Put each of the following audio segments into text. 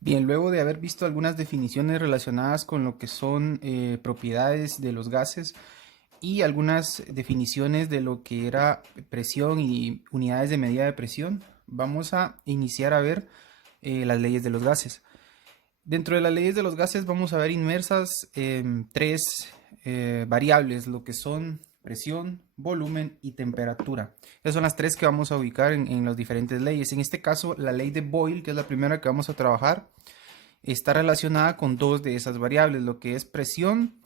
Bien, luego de haber visto algunas definiciones relacionadas con lo que son propiedades de los gases y algunas definiciones de lo que era presión y unidades de medida de presión, vamos a iniciar a ver las leyes de los gases. Dentro de las leyes de los gases vamos a ver inmersas tres variables, lo que son presión, volumen y temperatura. Esas son las tres que vamos a ubicar en las diferentes leyes. En este caso, la ley de Boyle, que es la primera que vamos a trabajar, está relacionada con dos de esas variables, lo que es presión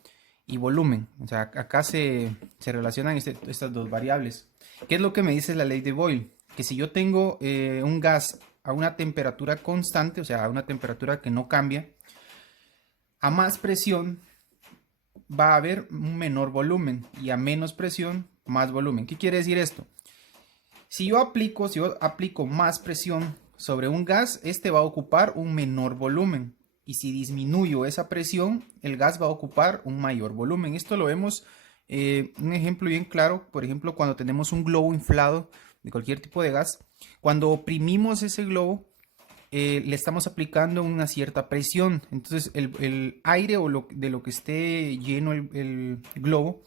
y volumen. O sea, acá se relacionan estas dos variables. ¿Qué es lo que me dice la ley de Boyle? Que si yo tengo un gas a una temperatura constante, o sea, a una temperatura que no cambia, a más presión va a haber un menor volumen y a menos presión, más volumen. ¿Qué quiere decir esto? Si yo aplico más presión sobre un gas, este va a ocupar un menor volumen. Y si disminuyo esa presión, el gas va a ocupar un mayor volumen. Esto lo vemos, un ejemplo bien claro, por ejemplo, cuando tenemos un globo inflado de cualquier tipo de gas, cuando oprimimos ese globo, le estamos aplicando una cierta presión. Entonces el aire de lo que esté lleno el globo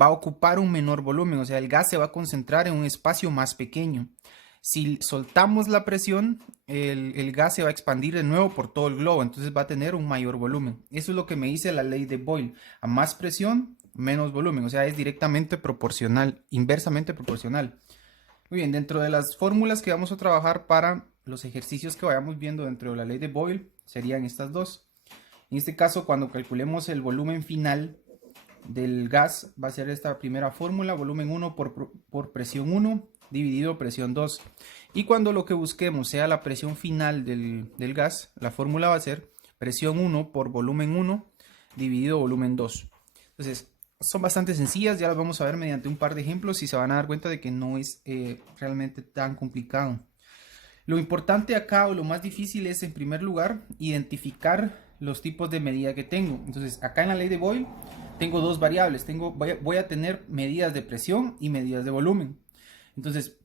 va a ocupar un menor volumen, o sea, el gas se va a concentrar en un espacio más pequeño. Si soltamos la presión, el gas se va a expandir de nuevo por todo el globo, entonces va a tener un mayor volumen. Eso es lo que me dice la ley de Boyle. A más presión, menos volumen, o sea, es directamente proporcional, inversamente proporcional. Muy bien, dentro de las fórmulas que vamos a trabajar para los ejercicios que vayamos viendo dentro de la ley de Boyle, serían estas dos. En este caso, cuando calculemos el volumen final del gas, va a ser esta primera fórmula, volumen 1 por presión 1 dividido presión 2. Y cuando lo que busquemos sea la presión final del gas, la fórmula va a ser presión 1 por volumen 1 dividido volumen 2. Entonces, son bastante sencillas, ya las vamos a ver mediante un par de ejemplos y se van a dar cuenta de que no es realmente tan complicado. Lo importante acá o lo más difícil es en primer lugar identificar los tipos de medida que tengo. Entonces acá en la ley de Boyle tengo dos variables, voy a tener medidas de presión y medidas de volumen. Entonces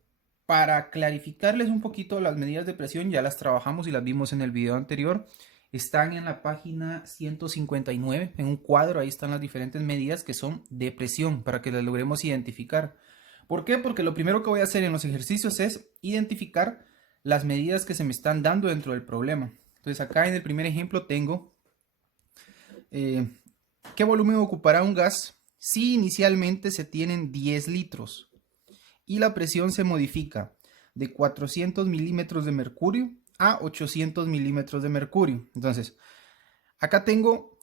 para clarificarles un poquito las medidas de presión ya las trabajamos y las vimos en el video anterior. Están en la página 159, en un cuadro, ahí están las diferentes medidas que son de presión para que las logremos identificar. ¿Por qué? Porque lo primero que voy a hacer en los ejercicios es identificar las medidas que se me están dando dentro del problema. Entonces acá en el primer ejemplo tengo eh, qué volumen ocupará un gas si inicialmente se tienen 10 litros y la presión se modifica de 400 milímetros de mercurio a 800 milímetros de mercurio. Entonces, acá tengo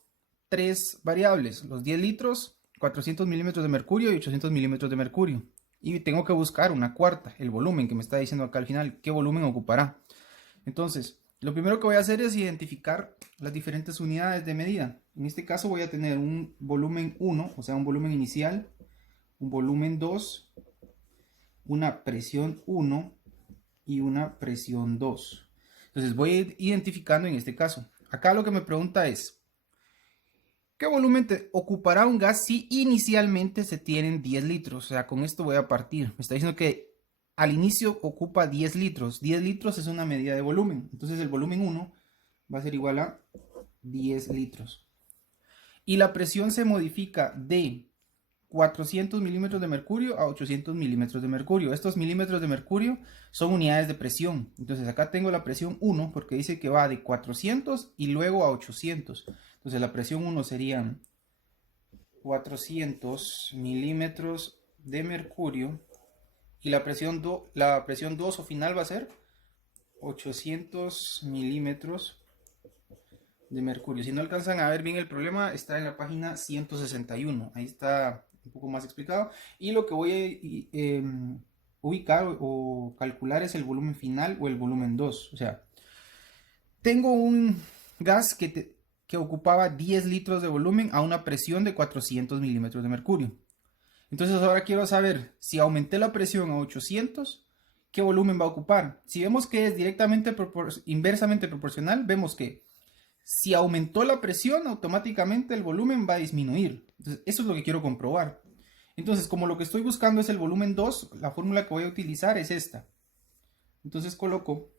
tres variables, los 10 litros, 400 milímetros de mercurio y 800 milímetros de mercurio. Y tengo que buscar una cuarta, el volumen que me está diciendo acá al final, qué volumen ocupará. Entonces, lo primero que voy a hacer es identificar las diferentes unidades de medida. En este caso voy a tener un volumen 1, o sea, un volumen inicial, un volumen 2, una presión 1 y una presión 2. Entonces voy a ir identificando en este caso. Acá lo que me pregunta es, ¿qué volumen ocupará un gas si inicialmente se tienen 10 litros? O sea, con esto voy a partir. Me está diciendo que al inicio ocupa 10 litros. 10 litros es una medida de volumen. Entonces el volumen 1 va a ser igual a 10 litros. Y la presión se modifica de 400 milímetros de mercurio a 800 milímetros de mercurio. Estos milímetros de mercurio son unidades de presión. Entonces acá tengo la presión 1 porque dice que va de 400 y luego a 800. Entonces la presión 1 serían 400 milímetros de mercurio y la presión 2 o final va a ser 800 milímetros de mercurio. Si no alcanzan a ver bien el problema, está en la página 161. Ahí está un poco más explicado. Y lo que voy a ubicar o calcular es el volumen final o el volumen 2. O sea, tengo un gas que ocupaba 10 litros de volumen a una presión de 400 milímetros de mercurio. Entonces ahora quiero saber si aumenté la presión a 800, ¿qué volumen va a ocupar? Si vemos que es directamente inversamente proporcional, vemos que si aumentó la presión, automáticamente el volumen va a disminuir. Entonces, eso es lo que quiero comprobar. Entonces, como lo que estoy buscando es el volumen 2, la fórmula que voy a utilizar es esta. Entonces coloco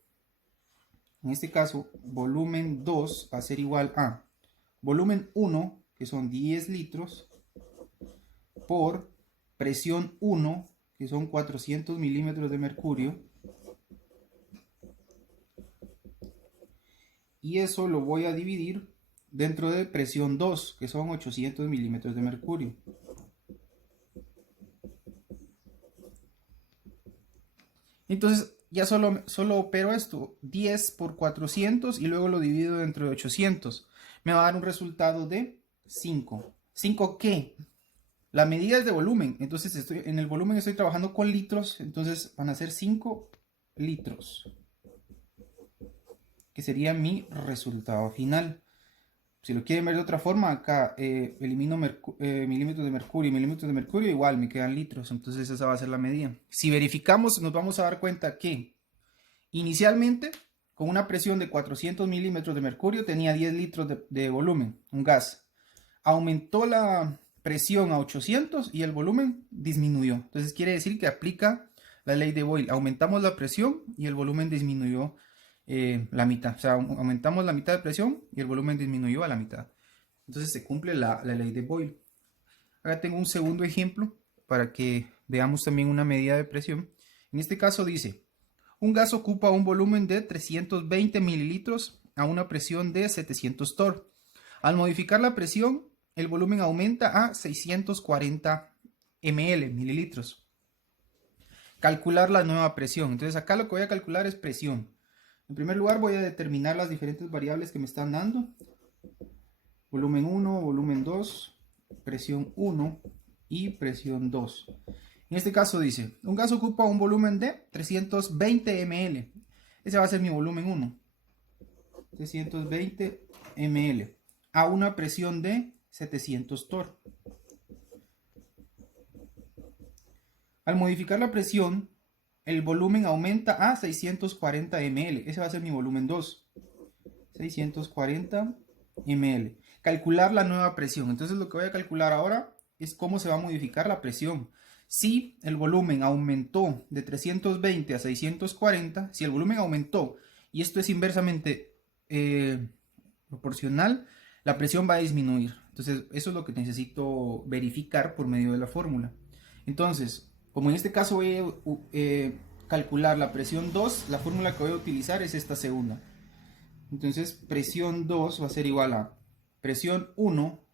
En este caso, volumen 2 va a ser igual a volumen 1, que son 10 litros, por presión 1, que son 400 milímetros de mercurio. Y eso lo voy a dividir dentro de presión 2, que son 800 milímetros de mercurio. Entonces ya solo opero esto, 10 por 400 y luego lo divido dentro de 800. Me va a dar un resultado de 5. ¿5 qué? La medida es de volumen, entonces en el volumen estoy trabajando con litros, entonces van a ser 5 litros, que sería mi resultado final. Si lo quieren ver de otra forma, acá elimino milímetros de mercurio y milímetros de mercurio, igual me quedan litros, entonces esa va a ser la medida. Si verificamos, nos vamos a dar cuenta que inicialmente, con una presión de 400 milímetros de mercurio, tenía 10 litros de volumen, un gas. Aumentó la presión a 800 y el volumen disminuyó. Entonces quiere decir que aplica la ley de Boyle. Aumentamos la presión y el volumen disminuyó la mitad. O sea, aumentamos la mitad de presión y el volumen disminuyó a la mitad. Entonces se cumple la ley de Boyle. Ahora tengo un segundo ejemplo para que veamos también una medida de presión. En este caso dice, un gas ocupa un volumen de 320 mililitros a una presión de 700 torr. Al modificar la presión, el volumen aumenta a 640 mililitros. Calcular la nueva presión. Entonces acá lo que voy a calcular es presión. En primer lugar voy a determinar las diferentes variables que me están dando. Volumen 1, volumen 2, presión 1 y presión 2. En este caso dice, un gas ocupa un volumen de 320 ml. Ese va a ser mi volumen 1. 320 ml. A una presión de 700 torr. Al modificar la presión, el volumen aumenta a 640 ml. Ese va a ser mi volumen 2. 640 ml. Calcular la nueva presión. Entonces lo que voy a calcular ahora es cómo se va a modificar la presión. Si el volumen aumentó de 320 a 640, si el volumen aumentó y esto es inversamente proporcional, la presión va a disminuir. Entonces eso es lo que necesito verificar por medio de la fórmula. Entonces, como en este caso voy a calcular la presión 2, la fórmula que voy a utilizar es esta segunda. Entonces presión 2 va a ser igual a presión 1,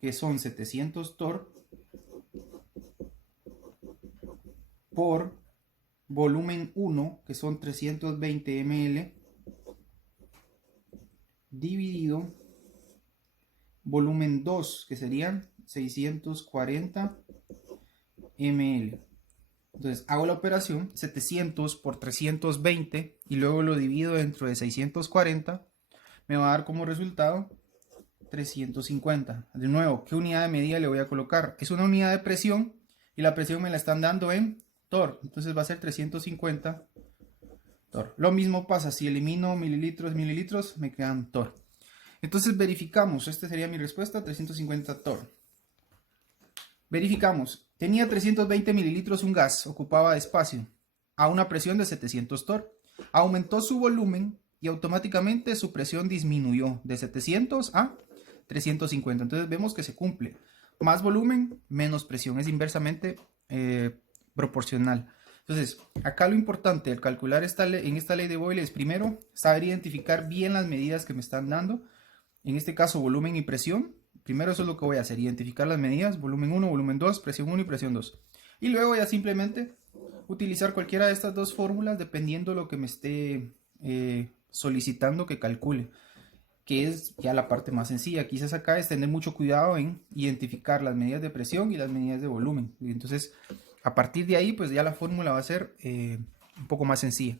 que son 700 torr, por volumen 1, que son 320 ml, dividido volumen 2, que serían 640 ml. Entonces hago la operación 700 por 320 y luego lo divido dentro de 640. Me va a dar como resultado 350. De nuevo, ¿qué unidad de medida le voy a colocar? Es una unidad de presión y la presión me la están dando en torr. Entonces va a ser 350 torr. Lo mismo pasa si elimino mililitros, me quedan torr. Entonces verificamos. Esta sería mi respuesta, 350 torr. Verificamos. Tenía 320 mililitros un gas, ocupaba espacio, a una presión de 700 torr. Aumentó su volumen y automáticamente su presión disminuyó de 700 a 350. Entonces vemos que se cumple. Más volumen, menos presión. Es inversamente proporcional. Entonces, acá lo importante al calcular en esta ley de Boyle es primero saber identificar bien las medidas que me están dando. En este caso, volumen y presión. Primero eso es lo que voy a hacer, identificar las medidas, volumen 1, volumen 2, presión 1 y presión 2. Y luego ya simplemente utilizar cualquiera de estas dos fórmulas dependiendo de lo que me esté solicitando que calcule, que es ya la parte más sencilla. Quizás acá es tener mucho cuidado en identificar las medidas de presión y las medidas de volumen. Y entonces, a partir de ahí, pues ya la fórmula va a ser un poco más sencilla.